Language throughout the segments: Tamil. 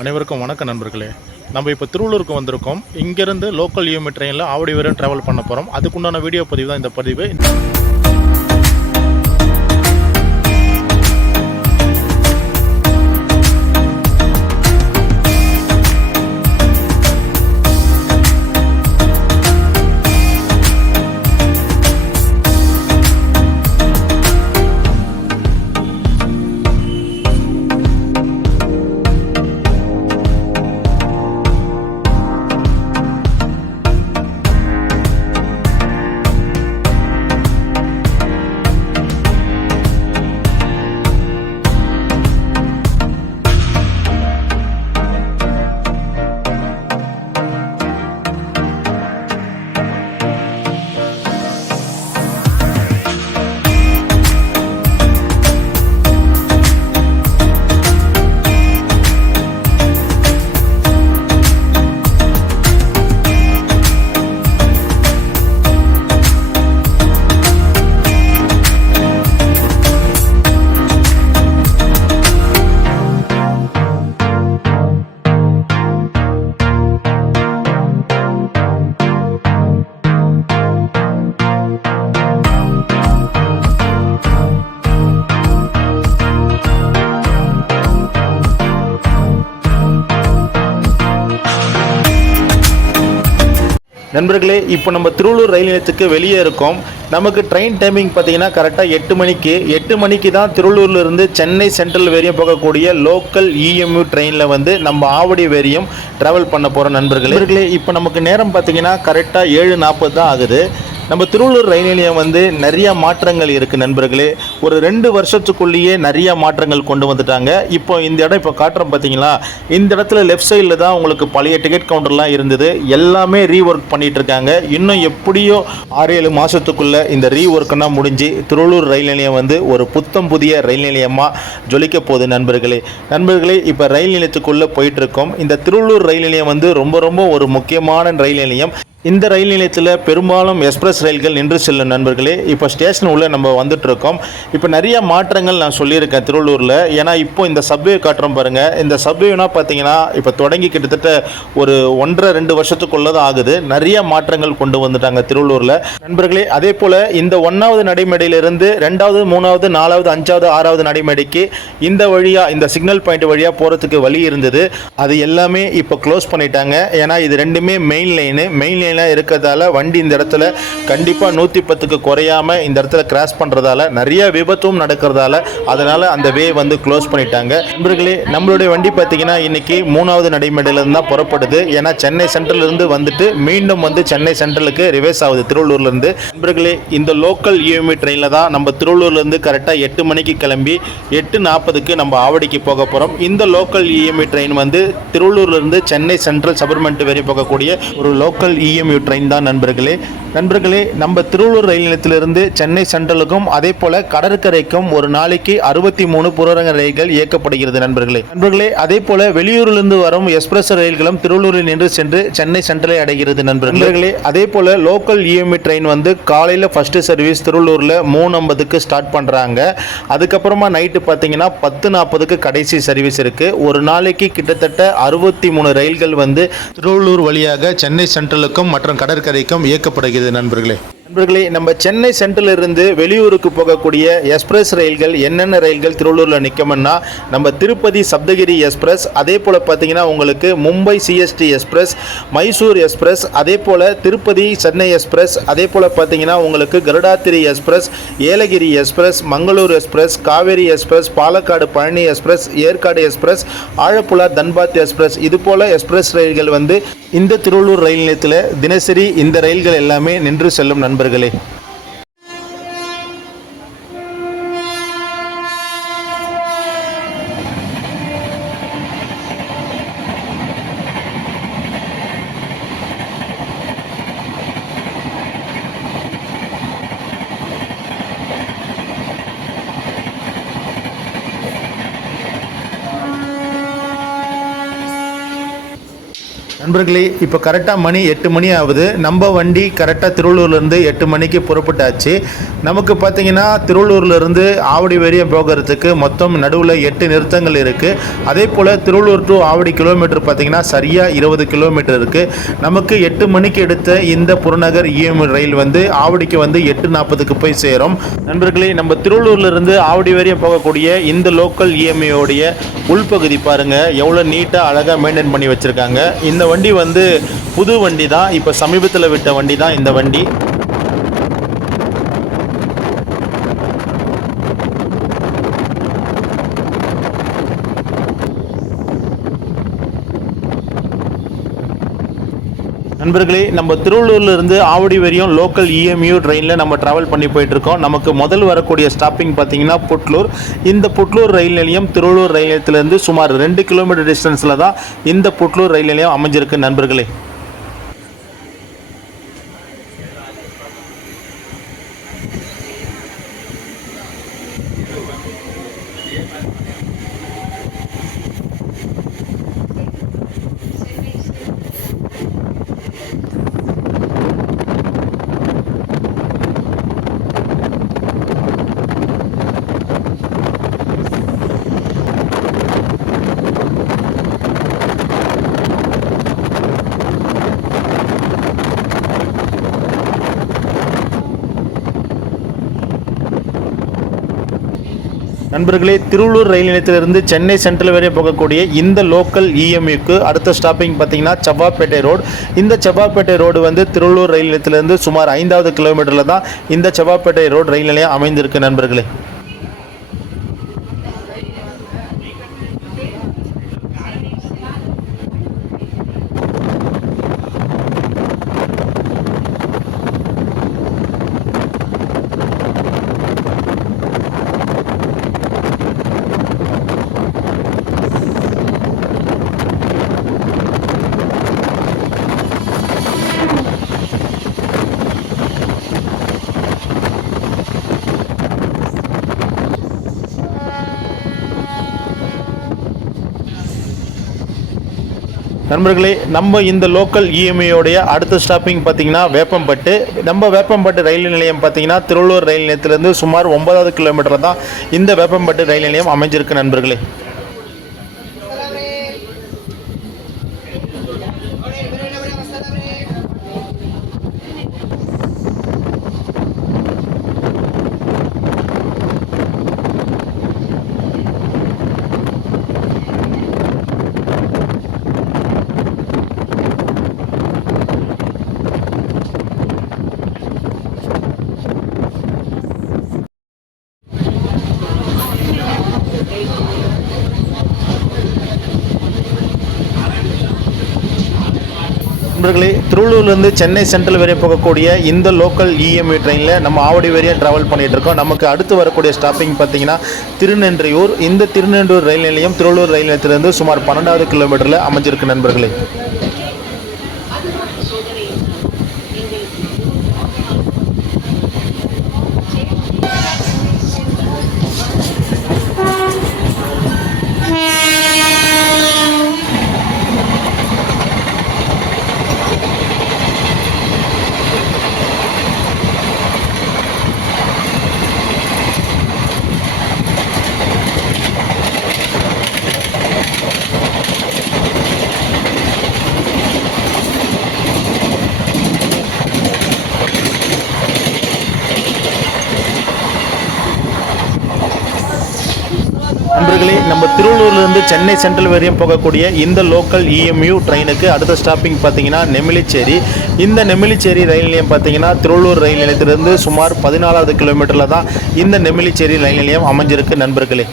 அனைவருக்கும் வணக்கம் நண்பர்களே. நம்ம இப்போ திருவள்ளூருக்கு வந்திருக்கோம். இங்கேருந்து லோக்கல் இஎம்ஐ ட்ரெயினில் ஆவடி வரையும் ட்ராவல் பண்ண போகிறோம். அதுக்குண்டான வீடியோ பதிவு தான் இந்த பதிவு. நண்பர்களே, இப்போ நம்ம திருவள்ளூர் ரயில் நிலையத்துக்கு வெளியே இருக்கோம். நமக்கு ட்ரெயின் டைமிங் பார்த்தீங்கன்னா கரெக்டாக 8 மணிக்கு தான் திருவள்ளூர்லேருந்து சென்னை சென்ட்ரல் வரையும் போகக்கூடிய லோக்கல் இஎம்யூ ட்ரெயினில் வந்து நம்ம ஆவடி வரையும் ட்ராவல் பண்ண போகிறோம் நண்பர்களே. இப்போ நமக்கு நேரம் பார்த்தீங்கன்னா கரெக்டாக 7:40 தான் ஆகுது. நம்ம திருவள்ளூர் ரயில் நிலையம் வந்து நிறைய மாற்றங்கள் இருக்குது நண்பர்களே. ஒரு 2 வருஷத்துக்குள்ளேயே நிறைய மாற்றங்கள் கொண்டு வந்துட்டாங்க. இப்போ இந்த இடம் இப்போ காட்டுறோம் பார்த்தீங்களா, இந்த இடத்துல லெஃப்ட் சைடில் தான் உங்களுக்கு பழைய டிக்கெட் கவுண்டர்லாம் இருந்தது. எல்லாமே ரீஒர்க் பண்ணிகிட்டு இருக்காங்க. இன்னும் எப்படியோ 6-7 மாதத்துக்குள்ளே இந்த ரீஒர்க்னா முடிஞ்சு திருவள்ளூர் ரயில் நிலையம் வந்து ஒரு புத்தம் புதிய ரயில் நிலையமாக ஜொலிக்க போகுது நண்பர்களே. இப்போ ரயில் நிலையத்துக்குள்ளே போயிட்டுருக்கோம். இந்த திருவள்ளூர் ரயில் நிலையம் வந்து ரொம்ப ஒரு முக்கியமான ரயில் நிலையம். இந்த ரயில் நிலையத்தில் பெரும்பாலும் எக்ஸ்பிரஸ் ரயில்கள் நின்று செல்லும் நண்பர்களே. இப்போ ஸ்டேஷன் உள்ள நம்ம வந்துட்டுருக்கோம். இப்போ நிறைய மாற்றங்கள் நான் சொல்லியிருக்கேன் திருவள்ளூரில். ஏன்னா இப்போ இந்த சப்வே காட்டுறோம் பாருங்கள். இந்த சப்வேனா பார்த்தீங்கன்னா இப்போ தொடங்கி கிட்டத்தட்ட ஒரு 1.5-2 வருஷத்துக்குள்ளே தான் ஆகுது. நிறைய மாற்றங்கள் கொண்டு வந்துட்டாங்க திருவள்ளூரில் நண்பர்களே. அதே போல் இந்த 1வது நடைமேடையிலிருந்து 2வது 3வது 4வது 5வது 6வது நடைமேடைக்கு இந்த வழியாக இந்த சிக்னல் பாயிண்ட் வழியாக போகிறதுக்கு வழி இருந்தது. அது எல்லாமே இப்போ க்ளோஸ் பண்ணிட்டாங்க. ஏன்னா இது ரெண்டுமே மெயின் லைன் இருக்கிறதால வண்டி இந்த இடத்துல கண்டிப்பாக 110க்கு குறையாம இந்த இடத்துல கிராஸ் பண்ணுறதால நிறைய விபத்தும் நடக்கிறதால அதனால அந்த வே வந்து க்ளோஸ் பண்ணிட்டாங்க நண்பர்களே. நம்மளுடைய வண்டி பார்த்தீங்கன்னா இன்னைக்கு 3வது நடைமேடையிலிருந்து தான் புறப்படுது. ஏன்னா சென்னை சென்ட்ரலிருந்து வந்துட்டு மீண்டும் வந்து சென்னை சென்ட்ரலுக்கு ரிவர்ஸ் ஆகுது திருவள்ளூர்லேருந்து நண்பர்களே. இந்த லோக்கல் இஎம்ஐ ட்ரெயினில் தான் நம்ம திருவள்ளூர்லேருந்து கரெக்டாக 8 மணிக்கு கிளம்பி 8:40க்கு நம்ம ஆவடிக்கு போக போகிறோம். இந்த லோக்கல் இஎம்ஐ ட்ரெயின் வந்து திருவள்ளூர்லேருந்து சென்னை சென்ட்ரல் சபர்மெண்ட் வரை போகக்கூடிய ஒரு லோக்கல் இஎம்யூ ட்ரெயின் தான் நண்பர்களே. நம்ம திருவள்ளூர் ரயில் நிலையத்திலிருந்து சென்னை சென்ட்ரலுக்கும் அதே போல கடற்கரைக்கும் ஒரு நாளைக்கு 63 புறரங்க ரயில்கள் இயக்கப்படுகிறது நண்பர்களே. அதே போல வெளியூரிலிருந்து வரும் எக்ஸ்பிரஸ் ரயில்களும் திருவள்ளூரில் நின்று சென்று சென்னை சென்ட்ரலை அடைகிறது நண்பர்களே. அதே போல லோக்கல் இஎம்ஐ ட்ரெயின் வந்து காலையில் ஃபர்ஸ்ட் சர்வீஸ் திருவள்ளூரில் 3:50க்கு ஸ்டார்ட் பண்ணுறாங்க. அதுக்கப்புறமா நைட்டு பார்த்தீங்கன்னா 10:40க்கு கடைசி சர்வீஸ் இருக்குது. ஒரு நாளைக்கு கிட்டத்தட்ட 63 ரயில்கள் வந்து திருவள்ளூர் வழியாக சென்னை சென்ட்ரலுக்கும் மற்றும் கடற்கரைக்கும் இயக்கப்படுகிறது நண்பர்களே. நம்ம சென்னை சென்ட்ரல் இருந்து வெளியூருக்கு போகக்கூடிய எக்ஸ்பிரஸ் ரயில்கள் என்னென்ன ரயில்கள் திருவள்ளூரில் நிற்கும்னா நம்ம திருப்பதி சப்தகிரி எக்ஸ்பிரஸ், அதே போல் பார்த்தீங்கன்னா உங்களுக்கு Mumbai CST express, Mysore express, அதே போல் திருப்பதி சென்னை எக்ஸ்பிரஸ், அதே போல் பார்த்தீங்கன்னா உங்களுக்கு Garudadri express, Yelagiri express, Mangalore express, Kaveri express, Palakkad Palani express, Yercaud express, Alappuzha Dhanbad express, இது போல் எக்ஸ்பிரஸ் ரயில்கள் வந்து இந்த திருவள்ளூர் ரயில் நிலையத்தில் தினசரி இந்த ரயில்கள் எல்லாமே நின்று செல்லும் நண்பர்களே. நண்பர்களே, இப்போ கரெக்டாக மணி 8 மணி ஆகுது. நம்ம வண்டி கரெக்டாக திருவள்ளூர்லேருந்து 8 மணிக்கு புறப்பட்டாச்சு. நமக்கு பார்த்தீங்கன்னா திருவள்ளூர்லேருந்து ஆவடி வரையும் போகிறதுக்கு மொத்தம் நடுவில் 8 நிறுத்தங்கள் இருக்குது. அதே போல் திருவள்ளூர் டு ஆவடி கிலோமீட்டர் பார்த்தீங்கன்னா சரியாக 20 கிலோமீட்டர் இருக்குது. நமக்கு 8 மணிக்கு எடுத்த இந்த புறநகர் இஎம்யூ ரயில் வந்து ஆவடிக்கு வந்து 8:40க்கு போய் சேரும். நண்பர்களே, நம்ம திருவள்ளூர்லேருந்து ஆவடி வரையும் போகக்கூடிய இந்த லோக்கல் இஎம்ஐயோடைய உள்பகுதி பாருங்கள் எவ்வளோ நீட்டாக அழகாக மெயின்டைன் பண்ணி வச்சுருக்காங்க. இந்த வண்டி வந்து புது வண்டி தான், இப்போ சமீபத்தில் விட்ட வண்டி தான் இந்த வண்டி. நண்பர்களே, நம்ம திருவள்ளூர்லேருந்து ஆவடி வரையும் லோக்கல் இஎம்யூ ட்ரெயினில் நம்ம ட்ராவல் பண்ணி போயிட்டுருக்கோம். நமக்கு முதல் வரக்கூடிய ஸ்டாப்பிங் பார்த்தீங்கன்னா புட்லூர். இந்த புட்லூர் ரயில் நிலையம் திருவள்ளூர் ரயில் நிலையத்திலேருந்து சுமார் 2 கிலோமீட்டர் டிஸ்டன்ஸில் தான் இந்த புட்லூர் ரயில் நிலையம் அமைஞ்சிருக்கு நண்பர்களே. நண்பர்களே, திருவள்ளூர் ரயில் நிலையத்திலிருந்து சென்னை சென்ட்ரல் வரை போகக்கூடிய இந்த லோக்கல் இஎம்யூக்கு அடுத்த ஸ்டாப்பிங் பார்த்தீங்கன்னா செவ்வாப்பேட்டை ரோடு. இந்த செவ்வாப்பேட்டை ரோடு வந்து திருவள்ளூர் ரயில் நிலையத்திலிருந்து சுமார் 5வது கிலோமீட்டரில் தான் இந்த செவ்வாப்பேட்டை ரோடு ரயில் நிலையம் அமைந்திருக்கு நண்பர்களே. நண்பர்களே, நம்ம இந்த லோக்கல் இஎம்ஐயோடைய அடுத்த ஸ்டாப்பிங் பார்த்தீங்கன்னா வேப்பம்பட்டு. நம்ம வேப்பம்பட்டு ரயில் நிலையம் பார்த்தீங்கன்னா திருவள்ளூர் ரயில் நிலையத்திலேருந்து சுமார் 9வது கிலோமீட்டர் தான் இந்த வேப்பம்பட்டு ரயில் நிலையம் அமைஞ்சிருக்கு நண்பர்களே. நண்பர்களே, திருவள்ளூர்லேருந்து சென்னை சென்ட்ரல் வரை போகக்கூடிய இந்த லோக்கல் இஎம்ஐ ட்ரெயினில் நம்ம ஆவடி வரையும் ட்ராவல் பண்ணிகிட்டு இருக்கோம். நமக்கு அடுத்து வரக்கூடிய ஸ்டாப்பிங் பார்த்தீங்கன்னா திருநென்றியூர். இந்த திருநென்றூர் ரயில் நிலையம் திருவள்ளூர் ரயில் நிலையத்திலிருந்து சுமார் 12வது கிலோமீட்டரில் அமைஞ்சிருக்கு நண்பர்களே. நண்பர்களே, நம்ம திருவள்ளூர்லேருந்து சென்னை சென்ட்ரல் வரையும் போகக்கூடிய இந்த லோக்கல் இஎம்யூ ட்ரெயினுக்கு அடுத்த ஸ்டாப்பிங் பார்த்தீங்கன்னா நெமிலிச்சேரி. இந்த நெமிலிச்சேரி ரயில் நிலையம் பார்த்தீங்கன்னா திருவள்ளூர் ரயில் நிலையத்திலிருந்து சுமார் 14வது கிலோமீட்டரில் தான் இந்த நெமிலிச்சேரி ரயில் நிலையம் அமைஞ்சிருக்கு நண்பர்களே.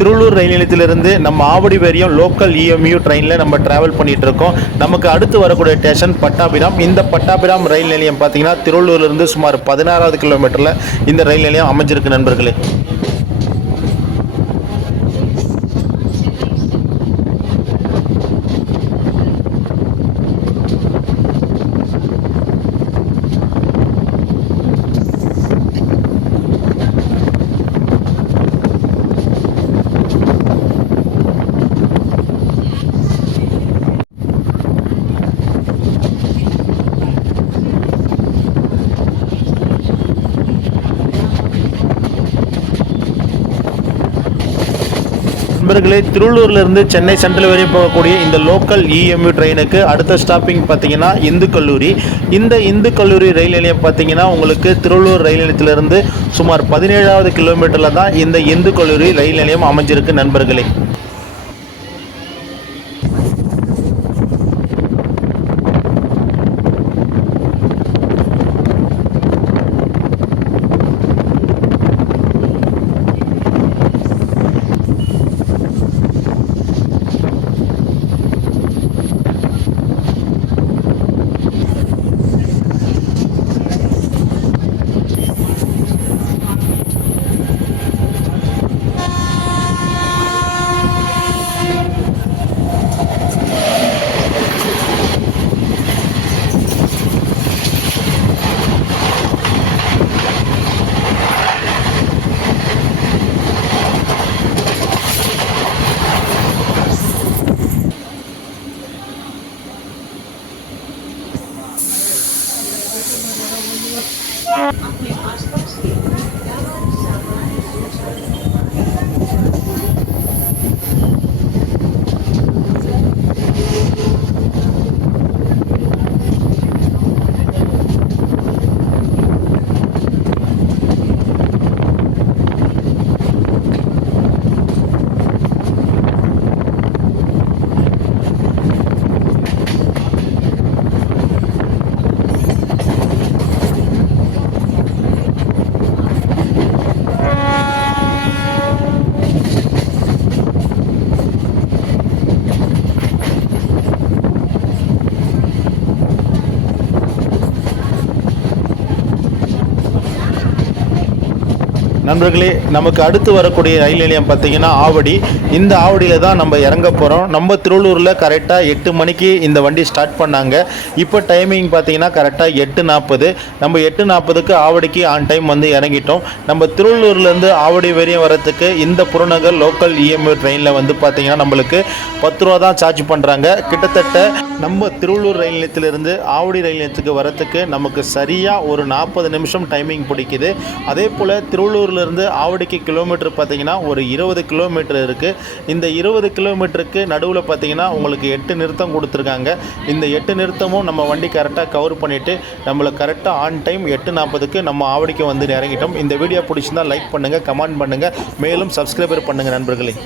திருவள்ளூர் ரயில் நிலையத்திலிருந்து நம்ம ஆவடி வரையும் லோக்கல் இஎம்யூ ட்ரெயினில் நம்ம டிராவல் பண்ணிட்டு இருக்கோம். நமக்கு அடுத்து வரக்கூடிய ஸ்டேஷன் பட்டாபிராம். இந்த பட்டாபிராம் ரயில் நிலையம் பார்த்தீங்கன்னா திருவள்ளூர்லேருந்து சுமார் 16வது கிலோமீட்டரில் இந்த ரயில் நிலையம் அமைஞ்சிருக்கு நண்பர்களே. நண்பர்களே, திருவள்ளூர்லேருந்து சென்னை சென்ட்ரல் வரையும் போகக்கூடிய இந்த லோக்கல் இஎம்யூ ட்ரெயினுக்கு அடுத்த ஸ்டாப்பிங் பார்த்தீங்கன்னா இந்து கல்லூரி. இந்த இந்து கல்லூரி ரயில் நிலையம் பார்த்தீங்கன்னா உங்களுக்கு திருவள்ளூர் ரயில் நிலையத்திலிருந்து சுமார் 17வது கிலோமீட்டரில் தான் இந்த இந்து கல்லூரி ரயில் நிலையம் அமைஞ்சிருக்கு நண்பர்களே. நண்பர்களே, நமக்கு அடுத்து வரக்கூடிய ரயில் நிலையம் பார்த்தீங்கன்னா ஆவடி. இந்த ஆவடியில் தான் நம்ம இறங்க போகிறோம். நம்ம திருவள்ளூரில் கரெக்டாக 8 மணிக்கு இந்த வண்டி ஸ்டார்ட் பண்ணாங்க. இப்போ டைமிங் பார்த்தீங்கன்னா கரெக்டாக 8:40. நம்ம 8:40க்கு ஆவடிக்கு ஆன் டைம் வந்து இறங்கிட்டோம். நம்ம திருவள்ளூர்லேருந்து ஆவடி வரையும் வரத்துக்கு இந்த புறநகர் லோக்கல் இஎம்யூ ட்ரெயினில் வந்து பார்த்தீங்கன்னா நம்மளுக்கு 10 ரூபா தான் சார்ஜ் பண்ணுறாங்க. கிட்டத்தட்ட நம்ம திருவள்ளூர் ரயில் நிலையத்திலிருந்து ஆவடி ரயில் நிலையத்துக்கு வரத்துக்கு நமக்கு சரியாக ஒரு 40 நிமிஷம் டைமிங் பிடிக்குது. அதே போல் திருவள்ளூரில் இருந்து ஆவடிக்கு கிலோமீட்டர் பார்த்தீங்கன்னா ஒரு 20 கிலோமீட்டர் இருக்குது. இந்த 20 கிலோமீட்டருக்கு நடுவில் பார்த்தீங்கன்னா உங்களுக்கு 8 நிறுத்தம் கொடுத்துருக்காங்க. இந்த 8 நிறுத்தமும் நம்ம வண்டி கரெக்டாக கவர் பண்ணிவிட்டு நம்மளுக்கு கரெக்டாக ஆன் டைம் 8:40க்கு நம்ம ஆவடிக்கு வந்து இறங்கிட்டோம். இந்த வீடியோ பிடிச்சிருந்தால் லைக் பண்ணுங்கள், கமெண்ட் பண்ணுங்கள், மேலும் சப்ஸ்கிரைபர் பண்ணுங்கள் நண்பர்களே.